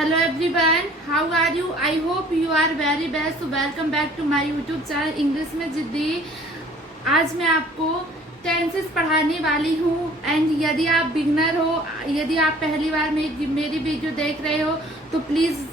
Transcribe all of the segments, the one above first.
Hello everyone, how are you? I hope you are very best. So welcome back to my YouTube channel English में जिद्दी। आज मैं आपको tenses पढ़ाने वाली हूँ एंड यदि आप बिगनर हो, यदि आप पहली बार मेरी वीडियो देख रहे हो तो please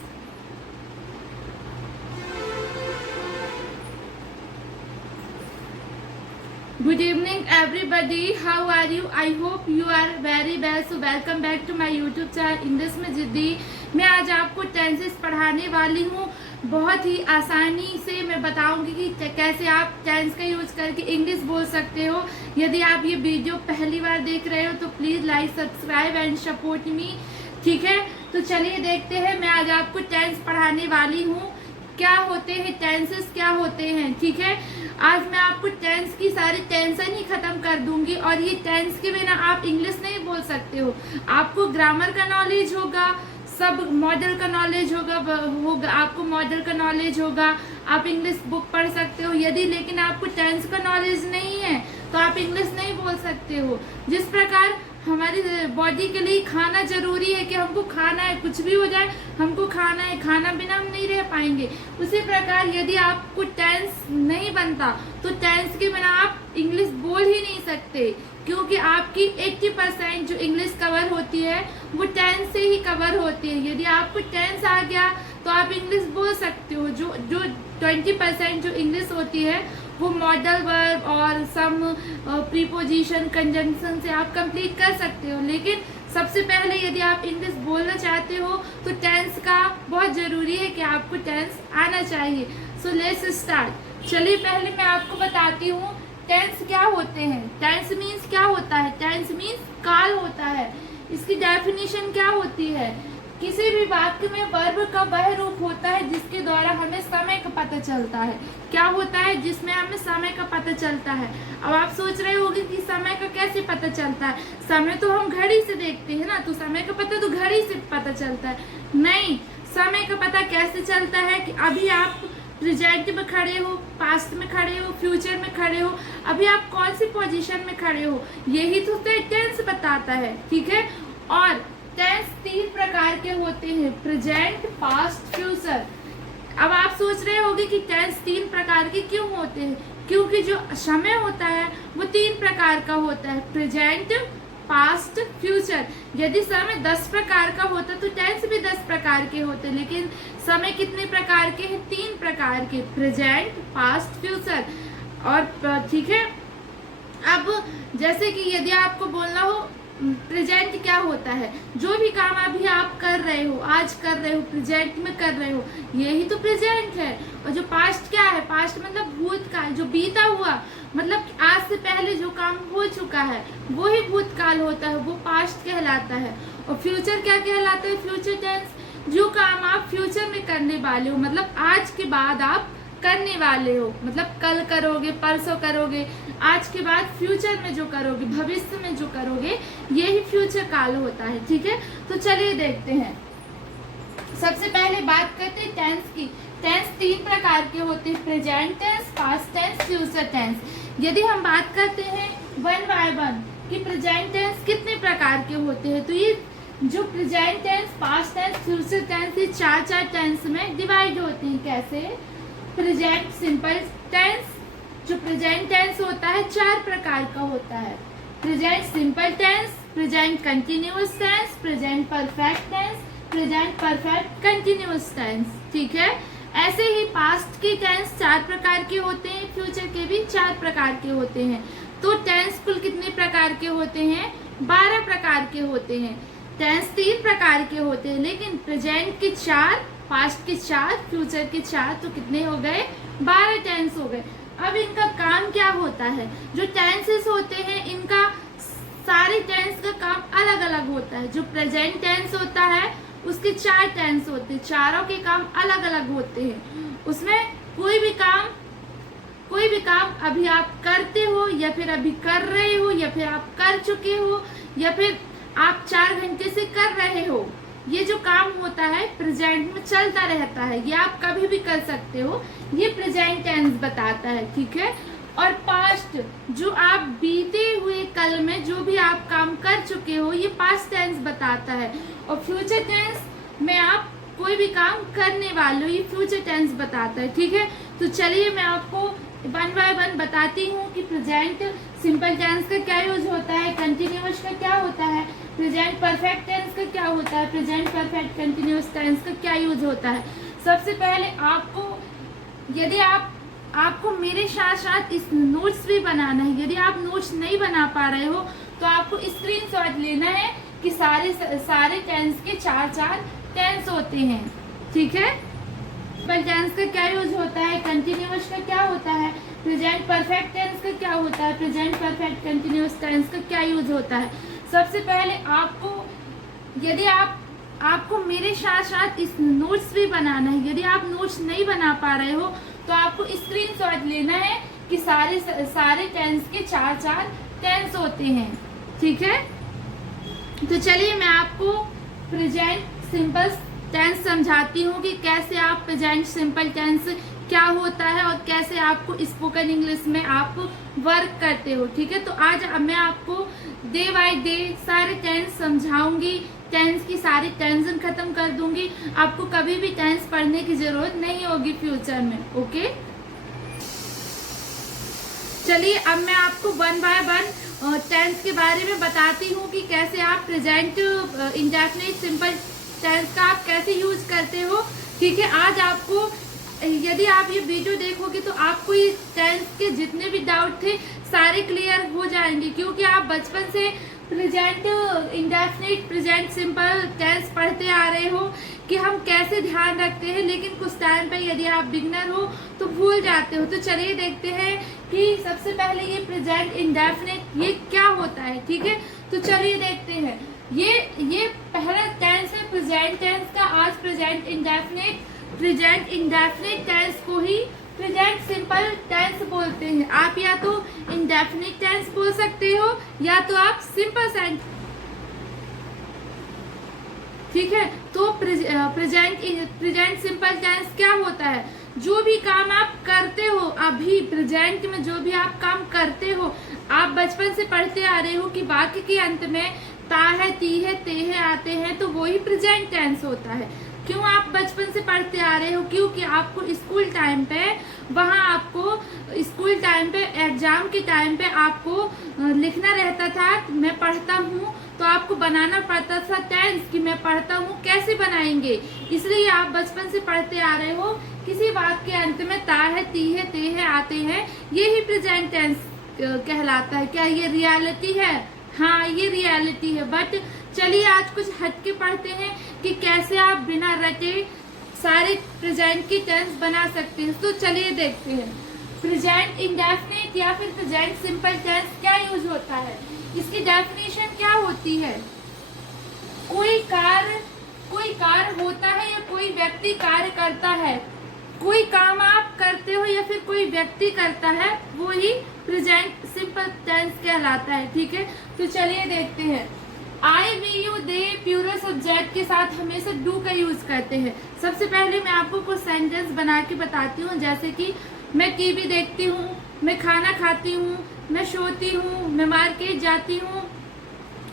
Good evening everybody, how are you? I hope you are very best. So welcome back to my YouTube channel English में जिद्दी। मैं आज आपको टेंसेस पढ़ाने वाली हूँ। बहुत ही आसानी से मैं बताऊंगी कि कैसे आप टेंस का यूज करके इंग्लिश बोल सकते हो। यदि आप ये वीडियो पहली बार देख रहे हो तो please like subscribe and support me, ठीक है। तो चलिए देखते हैं, मैं आज आपको टेंस पढ़ाने वाली हूँ। क्या होते हैं टेंसेस, क्या होते हैं, ठीक है। आज मैं आपको टेंस की सारी टेंशन ही खत्म कर दूंगी और ये टेंस के बिना आप इंग्लिश नहीं बोल सकते हो। आपको ग्रामर का नॉलेज होगा, सब मॉडल का नॉलेज होगा आपको मॉडल का नॉलेज होगा, आप इंग्लिश बुक पढ़ सकते हो। यदि लेकिन आपको टेंस का नॉलेज नहीं है तो आप इंग्लिश नहीं बोल सकते हो। जिस प्रकार हमारी बॉडी के लिए खाना जरूरी है कि हमको खाना है, कुछ भी हो जाए हमको खाना है, खाना बिना हम नहीं रह पाएंगे। उसी प्रकार यदि आपको टेंस नहीं बनता तो टेंस के बिना आप इंग्लिश बोल ही नहीं सकते, क्योंकि आपकी 80% जो इंग्लिश कवर होती है वो टेंस से ही कवर होती है। यदि आपको टेंस आ गया तो आप इंग्लिश बोल सकते हो। जो 20% जो इंग्लिश होती है वो मॉडल वर्ब और सम प्रीपोजिशन कंजंक्शन से आप कंप्लीट कर सकते हो। लेकिन सबसे पहले यदि आप इंग्लिश बोलना चाहते हो तो टेंस का बहुत ज़रूरी है कि आपको टेंस आना चाहिए। So let's start. चलिए पहले मैं आपको बताती हूँ टेंस क्या होते हैं। टेंस मीन्स क्या होता है? टेंस मीन्स काल होता है। इसकी डेफिनेशन क्या होती है? किसी भी वाक्य में वर्ब का वह रूप होता है जिसके द्वारा हमें समय का पता चलता है। क्या होता है? जिसमें हमें समय का पता चलता है। अब आप सोच रहे होंगे कि समय का कैसे पता चलता है? समय तो हम घड़ी से देखते हैं ना, तो समय का पता तो घड़ी से पता चलता है। नहीं, समय का पता कैसे चलता है कि अभी आप प्रेजेंट में खड़े हो, पास्ट में खड़े हो, फ्यूचर में खड़े हो, अभी आप कौन सी पोजीशन में खड़े हो, यही तो टेंस बताता है, ठीक है। और टेंस 3 प्रकार के होते हैं, प्रेजेंट, पास्ट, फ्यूचर। अब आप सोच रहे होंगे कि टेंस 3 प्रकार के क्यों होते हैं? क्योंकि जो समय होता है वो 3 प्रकार का होता है, प्रेजेंट, पास्ट, फ्यूचर। यदि समय 10 प्रकार का होता तो टेंस भी 10 प्रकार के होते, लेकिन समय कितने प्रकार के हैं? 3 प्रकार के, प्रेजेंट, पास्ट, फ्यूचर। और ठीक है, अब जैसे कि यदि आपको बोलना हो प्रेजेंट क्या होता है, जो भी काम अभी आप कर रहे हो, आज कर रहे हो, प्रेजेंट में कर रहे हो, यही तो प्रेजेंट है। और जो पास्ट क्या है? पास्ट मतलब भूतकाल, जो बीता हुआ, मतलब आज से पहले जो काम हो चुका है वो ही भूतकाल होता है, वो पास्ट कहलाता है। और फ्यूचर क्या कहलाता है? फ्यूचर टेंस, जो काम आप फ्यूचर में करने वाले हो, मतलब आज के बाद आप करने वाले हो, मतलब कल करोगे, परसों करोगे, आज के बाद फ्यूचर में जो करोगे, भविष्य में जो करोगे, यही फ्यूचर काल होता है, ठीक है। तो चलिए देखते हैं। सबसे पहले बात करते हैं टेंस की। टेंस 3 प्रकार के होते हैं, present tense, past tense, future tense. यदि हम बात करते हैं वन बाय वन कि प्रेजेंट टेंस कितने प्रकार के होते हैं, तो ये जो present tense, past tense, future tense, ये 4 टेंस में डिवाइड होते हैं। कैसे? प्रेजेंट सिंपल टेंस, जो प्रेजेंट टेंस होता है 4 प्रकार का होता है, present simple tense, present continuous tense, present perfect tense, present perfect continuous tense, ठीक है। ऐसे ही पास्ट के टेंस 4 प्रकार के होते हैं, फ्यूचर के भी 4 प्रकार के होते हैं। तो टेंस कुल कितने प्रकार के होते हैं? 12 प्रकार के होते हैं। टेंस 3 प्रकार के होते हैं, लेकिन प्रेजेंट के 4, पास्ट के 4, फ्यूचर के 4, तो कितने हो गए? 12 टेंस हो गए। अब इनका काम क्या होता है? जो टेंसेस होते हैं इनका सारे टेंस का काम अलग अलग होता है। जो प्रेजेंट टेंस होता है उसके 4 टेंस होते हैं, चारों के काम अलग अलग होते हैं। उसमें कोई भी काम अभी आप करते हो, या फिर अभी कर रहे हो, या फिर आप कर चुके हो, या फिर आप 4 घंटे से कर रहे हो, ये जो काम होता है प्रेजेंट में चलता रहता है, ये आप कभी भी कर सकते हो, ये प्रेजेंट टेंस बताता है, ठीक है। और पास्ट, जो आप बीते हुए कल में जो भी आप काम कर चुके हो, ये पास्ट टेंस बताता है। और फ्यूचर टेंस में आप कोई भी काम करने वाले हो, ये फ्यूचर टेंस बताता है। ठीक है, तो चलिए मैं आपको वन बाय वन बताती हूँ कि प्रेजेंट सिंपल टेंस का क्या यूज होता है, कंटिन्यूअस का क्या होता है, प्रेजेंट परफेक्ट टेंस का क्या होता है, प्रेजेंट परफेक्ट कंटिन्यूअस टेंस का क्या यूज होता है। सबसे पहले आपको, यदि आपको मेरे साथ साथ इस नोट्स भी बनाना है, यदि आप नोट्स नहीं बना पा रहे हो तो आपको स्क्रीनशॉट लेना है कि सारे टेंस के 4 टेंस होते हैं। ठीक है, सिंपल टेंस का क्या यूज होता है, कंटिन्यूअस का क्या होता है, प्रेजेंट परफेक्ट टेंस का क्या होता है, प्रेजेंट परफेक्ट कंटिन्यूअस टेंस का क्या यूज होता है। सबसे पहले आपको, यदि आपको मेरे साथ साथ इस नोट्स भी बनाना है, यदि आप नोट्स नहीं बना पा रहे हो तो आपको स्क्रीनशॉट लेना है कि सारे टेंस के 4 टेंस होते हैं। ठीक है, तो चलिए मैं आपको प्रेजेंट सिंपल टेंस समझाती हूँ कि कैसे आप प्रेजेंट सिंपल टेंस क्या होता है और कैसे आपको स्पोकन इंग्लिश में आप वर्क करते हो। ठीक है, तो आज मैं आपको डे बाय डे सारे टेंस समझाऊंगी, टेंस की सारी टेंशन खत्म कर दूंगी, आपको कभी भी टेंस पढ़ने की जरूरत नहीं होगी फ्यूचर में। ओके, चलिए अब मैं आपको वन बाय वन टेंस के बारे में बताती हूँ कि कैसे आप प्रेजेंट इंडेफिनिट सिंपल टेंस का आप कैसे यूज करते हो। ठीक है, आज आपको, यदि आप ये वीडियो देखोगे तो आपको ये टेंस के जितने भी डाउट थे सारे क्लियर हो जाएंगे, क्योंकि आप बचपन से present indefinite present simple tense पढ़ते आ रहे हो कि हम कैसे ध्यान रखते हैं, लेकिन कुछ टाइम पे यदि आप बिगनर हो तो भूल जाते हो। तो चलिए देखते हैं कि सबसे पहले ये प्रेजेंट इंडेफिनिट ये क्या होता है। ठीक है, तो चलिए देखते हैं। ये पहला टेंस है प्रेजेंट टेंस का। आज प्रेजेंट इंडेफिनिट टेंस को ही प्रेजेंट सिंपल टेंस बोलते हैं। आप या तो इंडेफिनिट टेंस बोल सकते हो या तो आप सिंपल सेंटेंस। ठीक है, तो प्रेजेंट सिंपल टेंस क्या होता है, जो भी काम आप करते हो अभी प्रेजेंट में, जो भी आप काम करते हो, आप बचपन से पढ़ते आ रहे हो कि वाक्य के अंत में ता है, ती है, ते है आते हैं, तो वही प्रेजेंट टेंस होता है। क्यों आप बचपन से पढ़ते आ रहे हो, क्योंकि आपको स्कूल टाइम पे, वहाँ आपको स्कूल टाइम पे एग्जाम के टाइम पे आपको लिखना रहता था। मैं पढ़ता हूँ तो आपको बनाना पड़ता था टेंस कि मैं पढ़ता हूँ, कैसे बनाएंगे, इसलिए आप बचपन से पढ़ते आ रहे हो किसी वाक्य के अंत में ता है, ती है, ते है आते हैं, ये ही प्रेजेंट टेंस कहलाता है। क्या ये रियलिटी है? हाँ, ये रियलिटी है। बट चलिए आज कुछ हटके पढ़ते हैं कि कैसे आप बिना रटे सारे प्रेजेंट की टेंस बना सकते हैं। तो चलिए देखते हैं प्रेजेंट इंडेफिनिट या फिर प्रेजेंट सिंपल टेंस क्या यूज होता है, इसकी डेफिनेशन क्या होती है। कोई कार्य होता है या कोई व्यक्ति कार्य करता है, कोई काम आप करते हो या फिर कोई व्यक्ति करता है, वो ही प्रेजेंट सिंपल टेंस कहलाता है। ठीक है, तो चलिए देखते हैं। I, we, you, they plural subject के साथ हमेशा डू का यूज करते हैं। सबसे पहले मैं आपको कुछ सेंटेंस बना के बताती हूँ, जैसे कि मैं टीवी देखती हूँ, मैं खाना खाती हूँ, मैं सोती हूँ, मैं मार्केट जाती हूँ,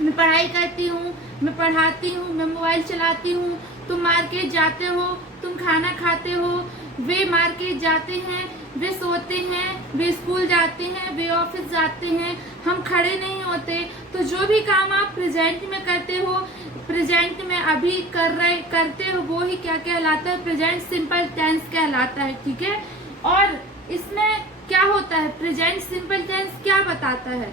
मैं पढ़ाई करती हूँ, मैं पढ़ाती हूँ, मैं मोबाइल चलाती हूँ, तुम मार्केट जाते हो, तुम खाना खाते हो, वे मार्केट जाते हैं, वे सोते हैं, वे स्कूल जाते हैं, वे ऑफिस जाते हैं, हम खड़े नहीं होते। तो जो भी काम आप प्रेजेंट में करते हो, प्रेजेंट में अभी करते हो, वो ही क्या कहलाता है, प्रेजेंट सिंपल टेंस कहलाता है। ठीक है, और इसमें क्या होता है, प्रेजेंट सिंपल टेंस क्या बताता है,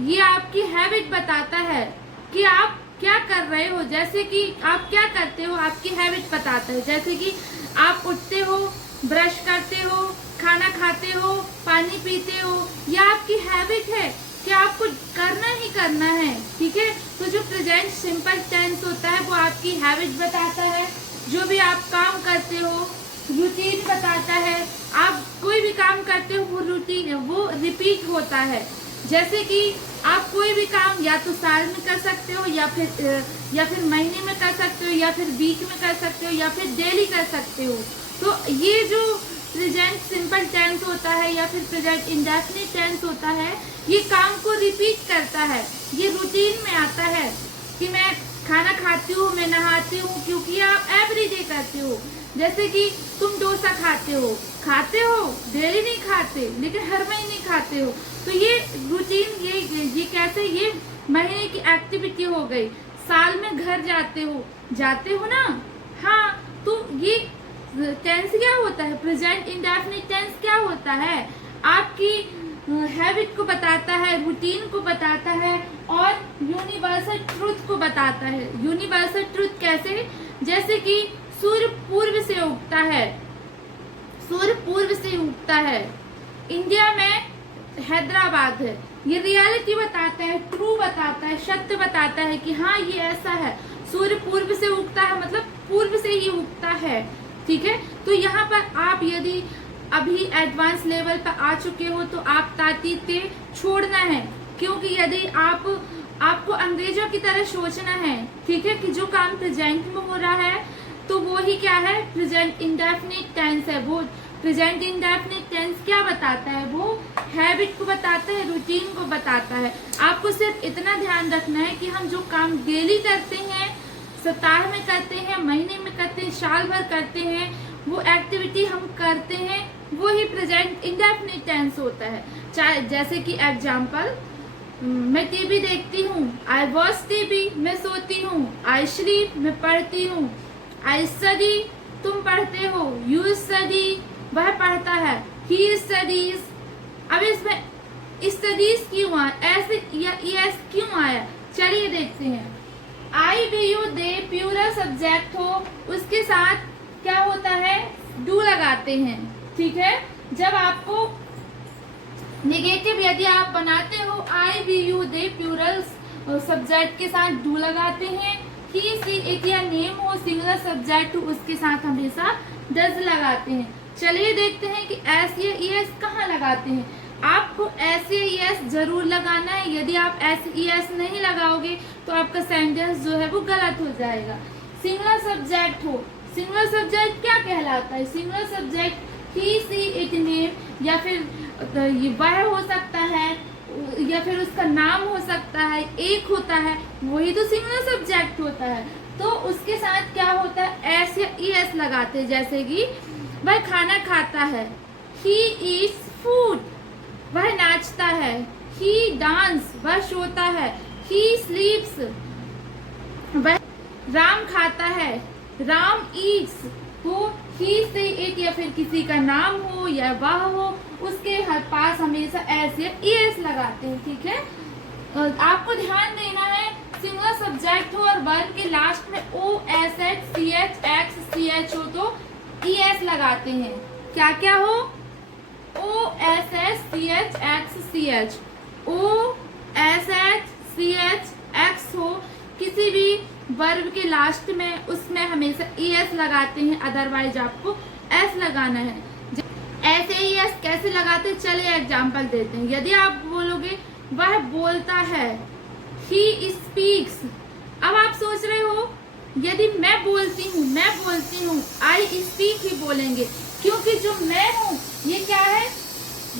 ये आपकी हैबिट बताता है कि आप क्या कर रहे हो, जैसे कि आप क्या करते हो, आपकी हैबिट बताता है। जैसे कि आप उठते हो, ब्रश करते हो, खाना खाते हो, पानी पीते हो, यह आपकी हैबिट है कि आपको करना ही करना है। ठीक है, तो जो प्रेजेंट सिंपल टेंस होता है वो आपकी हैबिट बताता है, जो भी आप काम करते हो रूटीन बताता है। आप कोई भी काम करते हो वो रूटीन, वो रिपीट होता है। जैसे कि आप कोई भी काम या तो साल में कर सकते हो या फिर महीने में कर सकते हो या फिर वीक में कर सकते हो या फिर डेली कर सकते हो। तो ये जो प्रेजेंट सिंपल टेंस होता है या फिर प्रेजेंट इंडेफिनिट टेंस होता है, ये काम को रिपीट करता है, ये रूटीन में आता है कि मैं खाना खाती हूँ, मैं नहाती हूँ, क्योंकि आप एवरीडे करते हो। जैसे कि तुम डोसा खाते हो, डेली नहीं खाते लेकिन हर महीने खाते हो, तो ये रूटीन, ये कैसे, ये महीने की एक्टिविटी हो गई। साल में घर जाते हो ना, हाँ, तो ये टेंस क्या होता है, प्रेजेंट इंडेफिनिट टेंस क्या होता है, आपकी हैबिट को बताता है, रूटीन को बताता है और यूनिवर्सल ट्रूथ को बताता है। यूनिवर्सल ट्रूथ कैसे, जैसे कि सूर्य पूर्व से उगता है, सूर्य पूर्व से उगता है, इंडिया में हैदराबाद है, ये रियलिटी बताता है, ट्रू बताता है, सत्य बताता है कि हाँ ये ऐसा है। सूर्य पूर्व से उगता है मतलब पूर्व से ही उगता है, ठीक है। तो यहाँ पर आप यदि अभी एडवांस लेवल पर आ चुके हो तो आप तातीते छोड़ना है, क्योंकि यदि आपको अंग्रेजों की तरह सोचना है, ठीक है, कि जो काम प्रेजेंट में हो रहा है तो वो ही क्या है, प्रेजेंट इंडेफिनिट टेंस है। वो प्रेजेंट इंडेफिनिट टेंस क्या बताता है, वो हैबिट को बताता है, रूटीन को बताता है। आपको सिर्फ इतना ध्यान रखना है कि हम जो काम डेली करते हैं, सप्ताह में करते हैं, महीने में करते हैं, साल भर करते हैं, वो एक्टिविटी हम करते हैं, वो ही प्रेजेंट इंडेफिनिट टेंस होता है। चाहे जैसे कि एग्जाम्पल, मैं टीवी देखती हूँ, आई वॉच टीवी, मैं सोती हूँ, आई स्लीप, मैं पढ़ती हूँ, आई स्टडी, तुम पढ़ते हो, यू स्टडी, वह पढ़ता है, ही स्टडीज। अब इसमें स्टडीज क्यों आया, ऐसे यस क्यों आया, चलिए देखते हैं। I we you they plural subject हो, उसके साथ क्या होता है, डू लगाते हैं, ठीक है। जब आपको नेगेटिव यदि आप बनाते हो, I we you they plural subject के साथ डू लगाते हैं। ही सी इट या नेम हो सिंगुलर सब्जेक्ट हो, उसके साथ हमेशा डज लगाते हैं। चलिए देखते हैं कि एस या ईएस कहाँ लगाते हैं। आपको एस या ईएस जरूर लगाना है, यदि आप एस ईएस नहीं लगाओगे तो आपका सेंटेंस जो है वो गलत हो जाएगा। सिंगुलर सब्जेक्ट हो, सिंगुलर सब्जेक्ट क्या कहलाता है, singular subject he she it name, या फिर वह हो सकता है, या फिर उसका नाम हो सकता है, एक होता है, वही तो सिंगुलर सब्जेक्ट होता है। तो उसके साथ क्या होता है, एस या ईएस लगाते हैं। जैसे कि वह खाना खाता है, ही ईट्स फूड, वह नाचता है, ही डांस, वह सोता है, ही स्लीप्स, वह राम खाता है, राम ईट्स। तो ही से इट या फिर किसी का नाम हो या वह हो, उसके हर पास हमेशा एस या ईएस लगाते हैं, ठीक है। आपको ध्यान देना है, सिंगुलर सब्जेक्ट हो और वर्ब के लास्ट में O S H C H X C H हो तो ईएस लगाते हैं। क्या क्या हो, O S H C H X C H, O S H C H X हो किसी भी वर्ब के लास्ट में, उसमें हमेशा ईएस लगाते हैं, अदरवाइज आपको एस लगाना है। ऐसे ही एस कैसे लगाते हैं, चलिए एग्जाम्पल देते हैं। यदि आप बोलोगे वह बोलता है, ही स्पीक्स, अब आप सोच रहे हो यदि मैं बोलती हूँ आई स्पीक ही बोलेंगे, क्योंकि जो मैं हूँ ये क्या है,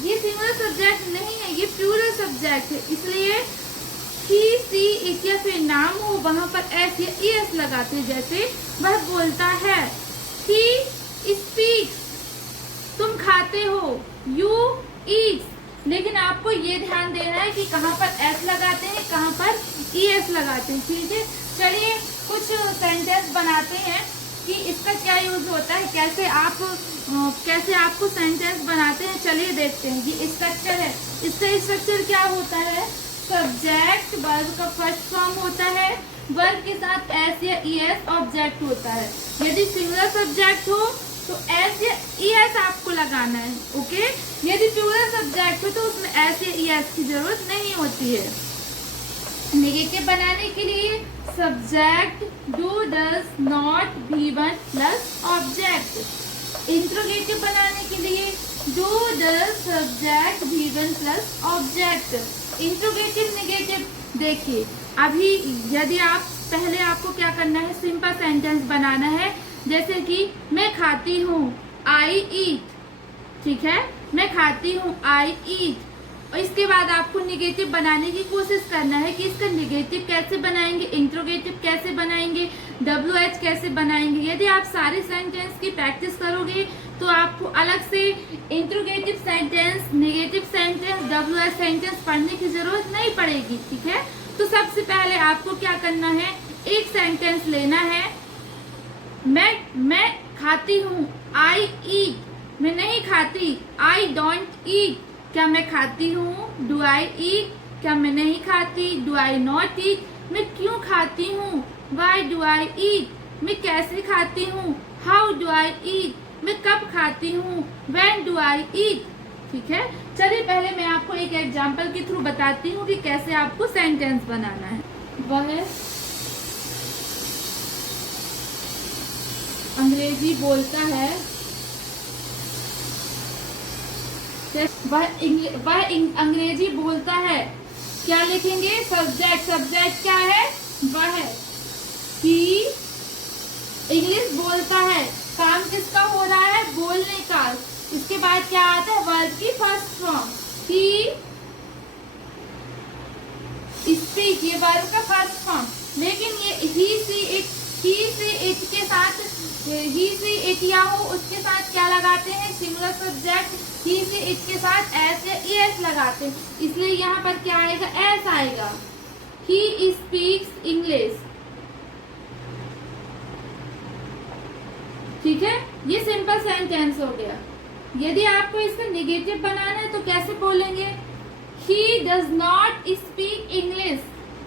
ये सिंगुलर सब्जेक्ट नहीं है, ये प्लूरल सब्जेक्ट है, इसलिए ही सी इट या फिर नाम हो वहां पर एस या ईएस लगाते हैं। जैसे वह बोलता है, ही स्पीक्स, तुम खाते हो, यू ईट्स। लेकिन आपको ये ध्यान देना है कि कहाँ पर एस लगाते हैं, कहाँ पर ईएस लगाते हैं, ठीक है। चलिए कुछ सेंटेंस बनाते हैं कि इसका क्या यूज होता है, कैसे आपको सेंटेंस बनाते हैं, चलिए देखते हैं। ये स्ट्रक्चर है, इसका स्ट्रक्चर क्या होता है, सब्जेक्ट वर्ब का फर्स्ट फॉर्म होता है, वर्ब के साथ एस या ईएस ऑब्जेक्ट होता है। यदि सिंगुलर सब्जेक्ट हो तो एस या ईएस आपको लगाना है, ओके। यदि प्लूरल सब्जेक्ट हो तो उसमें एस या ईएस की जरूरत नहीं होती है। नेगेटिव बनाने के लिए subject do does not V1 plus object. Interrogative बनाने के लिए do does subject V1 plus object. Interrogative negative देखिए, अभी यदि आप पहले आपको क्या करना है, सिंपल सेंटेंस बनाना है। जैसे कि मैं खाती हूँ, आई ईट, ठीक है, मैं खाती हूँ, आई ईट। और इसके बाद आपको निगेटिव बनाने की कोशिश करना है कि इसका निगेटिव कैसे बनाएंगे, इंट्रोगेटिव कैसे बनाएंगे, WH कैसे बनाएंगे। यदि आप सारे सेंटेंस की प्रैक्टिस करोगे तो आपको अलग से interrogative sentence, negative sentence, WH sentence पढ़ने की जरूरत नहीं पड़ेगी। ठीक है, तो सबसे पहले आपको क्या करना है, एक सेंटेंस लेना है। मैं खाती हूँ, आई ईट। मैं नहीं खाती, आई डोंट ईट। क्या मैं खाती हूँ, डू आई ईट। क्या मैं नहीं खाती, डू आई नॉट ईट। मैं क्यों खाती हूँ, वाई डू आई ईट। मैं कैसे खाती हूँ, हाउ डू आई ईट। मैं कब खाती हूँ, व्हेन डू आई ईट। ठीक है, चलिए पहले मैं आपको एक एग्जाम्पल के थ्रू बताती हूँ कि कैसे आपको सेंटेंस बनाना है। वह अंग्रेजी बोलता है, वह अंग्रेजी बोलता है। क्या लिखेंगे, सब्जेक्ट। सब्जेक्ट क्या है, वह। ही इंग्लिश बोलता है, काम किसका हो रहा है, बोलने का। इसके बाद क्या आता है, वर्ब की फर्स्ट फॉर्म। ही स्पीक, ये वर्ब का फर्स्ट फॉर्म। लेकिन ये ही से इट के साथ, ही से इट या हो उसके साथ क्या लगाते हैं, सिंगुलर सब्जेक्ट। ही से इट के साथ एस या एस लगाते हैं, इसलिए यहाँ पर क्या आएगा, एस आएगा। He speaks English. ठीक है, ये सिंपल सेंटेंस हो गया। यदि आपको इसका निगेटिव बनाना है तो कैसे बोलेंगे, he does not speak English.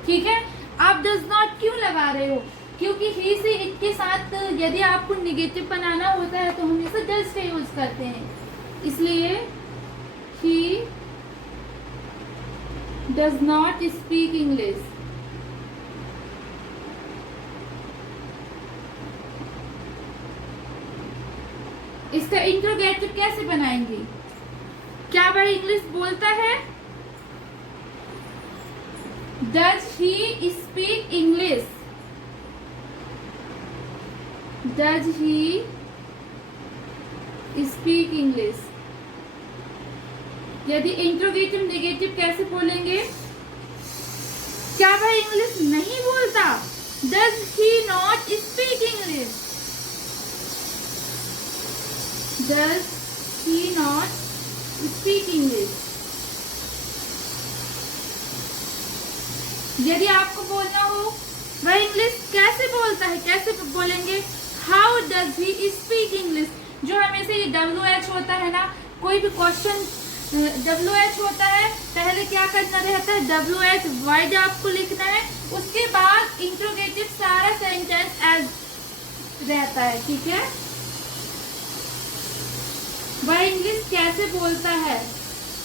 ठीक है, आप डज नॉट क्यों लगा रहे हो, क्योंकि ही से इट के साथ यदि आपको निगेटिव बनाना होता है तो हमेशा डज का यूज करते हैं, इसलिए he does not speak English. इसका इंट्रोगेटिव कैसे बनाएंगे, क्या वह इंग्लिश बोलता है, does he speak English. Does he speak English. यदि इंट्रोगेटिव नेगेटिव कैसे बोलेंगे, क्या वह इंग्लिश नहीं बोलता, does he not speak English. Does he not speak English. यदि आपको बोलना हो वह इंग्लिश कैसे बोलता है, कैसे बोलेंगे, how does he speak English. जो हमेशा ये WH होता है ना, कोई भी क्वेश्चन WH होता है, पहले क्या करना रहता है, WH वर्ड आपको लिखना है, उसके बाद इंट्रोगेटिव सारा सेंटेंस एज रहता है। ठीक है, वह इंग्लिश कैसे बोलता है,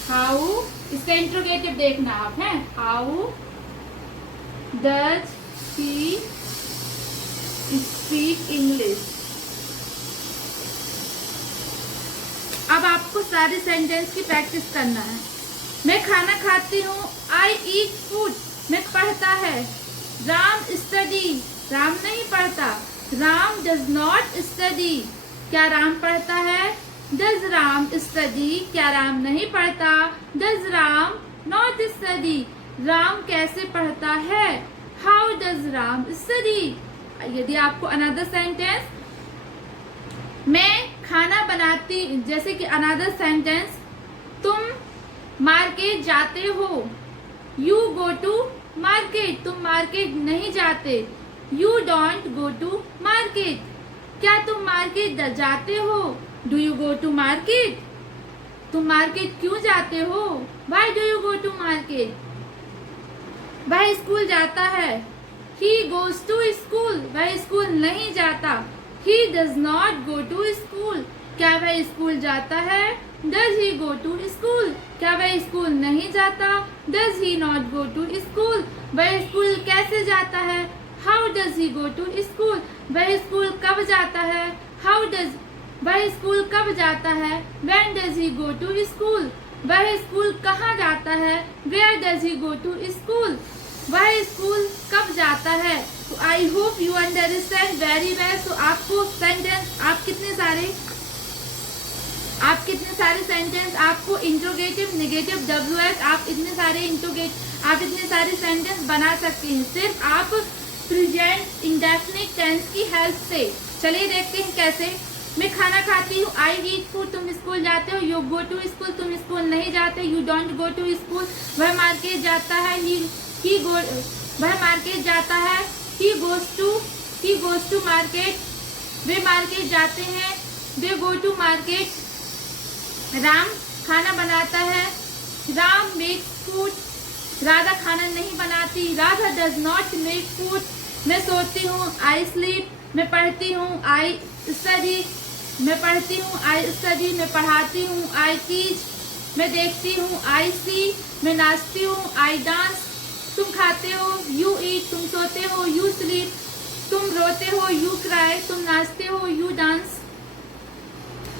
हाउ, इसका इंट्रोगेटिव देखना आप है, how does he speak English. अब आपको सारे सेंटेंस की प्रैक्टिस करना है। मैं खाना खाती हूँ, आई ईट फूड। मैं पढ़ता है, राम स्टडी। राम नहीं पढ़ता, राम डज नॉट स्टडी। क्या राम पढ़ता है, डज राम स्टडी। क्या राम नहीं पढ़ता, does Ram not study. Ram कैसे पढ़ता है, हाउ डज राम स्टडी। यदि आपको अनदर सेंटेंस, मैं खाना बनाती, जैसे कि अनदर सेंटेंस, तुम मार्केट जाते हो, यू गो टू मार्केट। तुम मार्केट नहीं जाते, you don't go to market. क्या तुम मार्केट जाते हो, do you go to market. तुम मार्केट क्यों जाते हो, why do you go to market. वह स्कूल जाता है, ही गोज टू स्कूल। वह स्कूल नहीं जाता, he does not go to school। क्या वह स्कूल जाता है, does he go to school। क्या वह स्कूल नहीं जाता, does he not go to school। वह स्कूल कैसे जाता है, how does he go to school। वह स्कूल कब जाता है, वह स्कूल कब जाता है, when does he go to school। वह स्कूल कहाँ जाता है, where does he go to school। वह स्कूल कब जाता है। तो I hope you understand very well. तो आपको सेंटेंस, आप आप कितने सारे सेंटेंस, आपको इंट्रोगेटिव, नेगेटिव, WH, आप इतने सारे सेंटेंस बना सकते हैं सिर्फ आप प्रेजेंट इंडेफिनिट टेंस की हेल्प से। चलिए देखते हैं कैसे। मैं खाना खाती हूँ, आई ईट फूड, तुम स्कूल जाते हो, यू गो टू स्कूल, तुम स्कूल नहीं जाते, you don't go to school. वह मार्केट जाता है, वह मार्केट जाता है, ही गोज टू मार्केट, वे मार्केट जाते हैं, they go to market. Ram खाना बनाता है, राम मेक फूड, राधा खाना नहीं बनाती, Radha does not make food. मैं सोती हूँ, आई स्लीप, मैं पढ़ती हूँ, आई स्टडी, मैं पढ़ती हूँ, आई स्टडी, मैं पढ़ाती हूँ, आई टीच, मैं देखती हूँ, आई सी, मैं नाचती हूँ, आई डांस। तुम खाते हो, यू ईट, तुम सोते हो, यू स्लीप, तुम रोते हो, यू क्राई, तुम नाचते हो, यू डांस।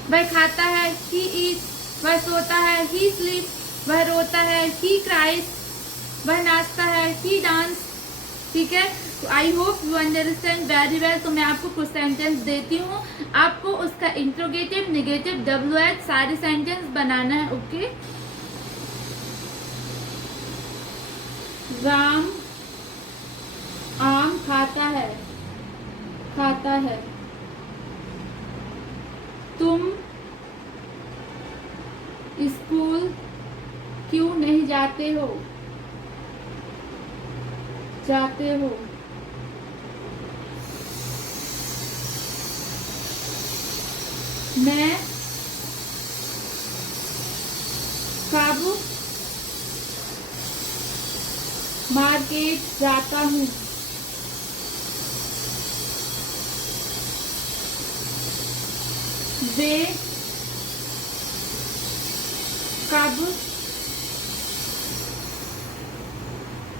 वह खाता है, ही ईट, वह सोता है, ही स्लीप, वह रोता है, ही क्राइज, वह नाचता है, ही डांस। ठीक है, तो I hope you understand very well. तो मैं आपको कुछ सेंटेंस देती हूँ, आपको उसका इंट्रोगेटिव, नेगेटिव, WH सारे सेंटेंस बनाना है। ओके, राम आम खाता है, तुम स्कूल क्यों नहीं जाते हो, मैं कब मार्केट जाता हूँ, वे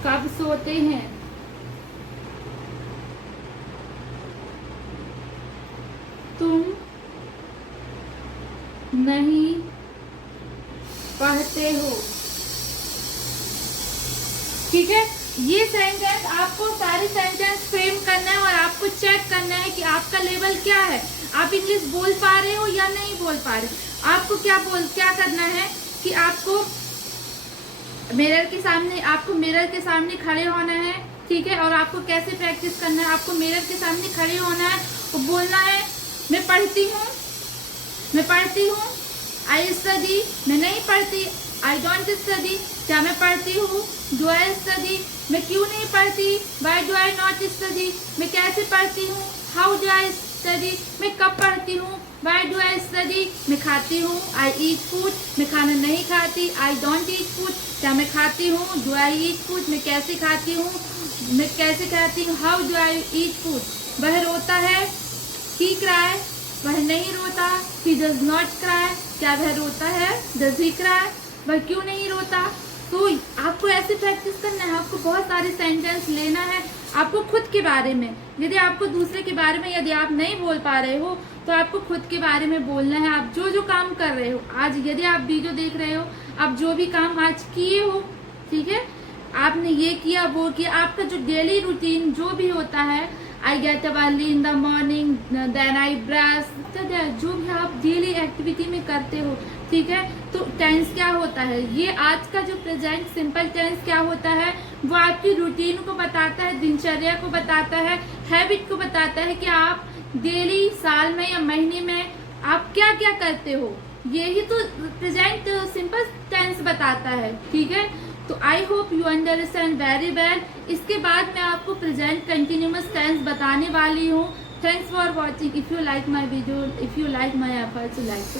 कब सोते हैं, तुम नहीं पढ़ते हो। ठीक है, ये सेंटेंस आपको सारे सेंटेंस फ्रेम करना है और आपको चेक करना है कि आपका लेवल क्या है, आप इंग्लिश बोल पा रहे हो या नहीं बोल पा रहे। आपको क्या करना है कि आपको मिरर के सामने खड़े होना है। ठीक है, और आपको कैसे प्रैक्टिस करना है, आपको मिरर के सामने खड़े होना है और बोलना है, मैं पढ़ती हूँ, आई स्टडी, मैं नहीं पढ़ती, आई डोंट स्टडी, क्या मैं पढ़ती हूँ, डू आई स्टडी, मैं क्यों नहीं पढ़ती, why do I not study, मैं कैसे पढ़ती हूँ, हाउ डू आई स्टडी, मैं कब पढ़ती हूँ, वाई डू आई स्टडी, मैं खाती हूँ, आई ईट फूड, मैं खाना नहीं खाती, आई डोंट ईट फूड, क्या मैं खाती हूँ, डू आई ईट फूड, मैं कैसे खाती हूँ, how do I eat food. वह रोता है, ही क्राई, वह नहीं रोता, ही डज नॉट क्राई, क्या वह रोता है, डज ही क्राई, वह क्यों नहीं रोता। तो आपको ऐसे प्रैक्टिस करना है, आपको बहुत सारे सेंटेंस लेना है आपको खुद के बारे में। यदि आपको दूसरे के बारे में यदि आप नहीं बोल पा रहे हो तो आपको खुद के बारे में बोलना है। आप जो काम कर रहे हो आज, यदि आप वीडियो देख रहे हो, आप जो भी काम आज किए हो, ठीक है, आपने ये किया वो किया, आपका जो डेली रूटीन जो भी होता है, I get up early in the morning, then I brush, जो भी आप डेली एक्टिविटी में करते हो, ठीक है। तो टेंस क्या होता है, ये आज का जो प्रेजेंट सिंपल टेंस क्या होता है, वो आपकी रूटीन को बताता है, दिनचर्या को बताता है, हैबिट को बताता है कि आप डेली, साल में या महीने में आप क्या क्या करते हो। यही तो प्रेजेंट सिंपल टेंस बताता है, ठीक है। तो I hope you understand very well. इसके बाद मैं आपको प्रेजेंट कंटिन्यूअस टेंस बताने वाली हूँ। Thanks for watching. If you like my video, if you like my efforts, like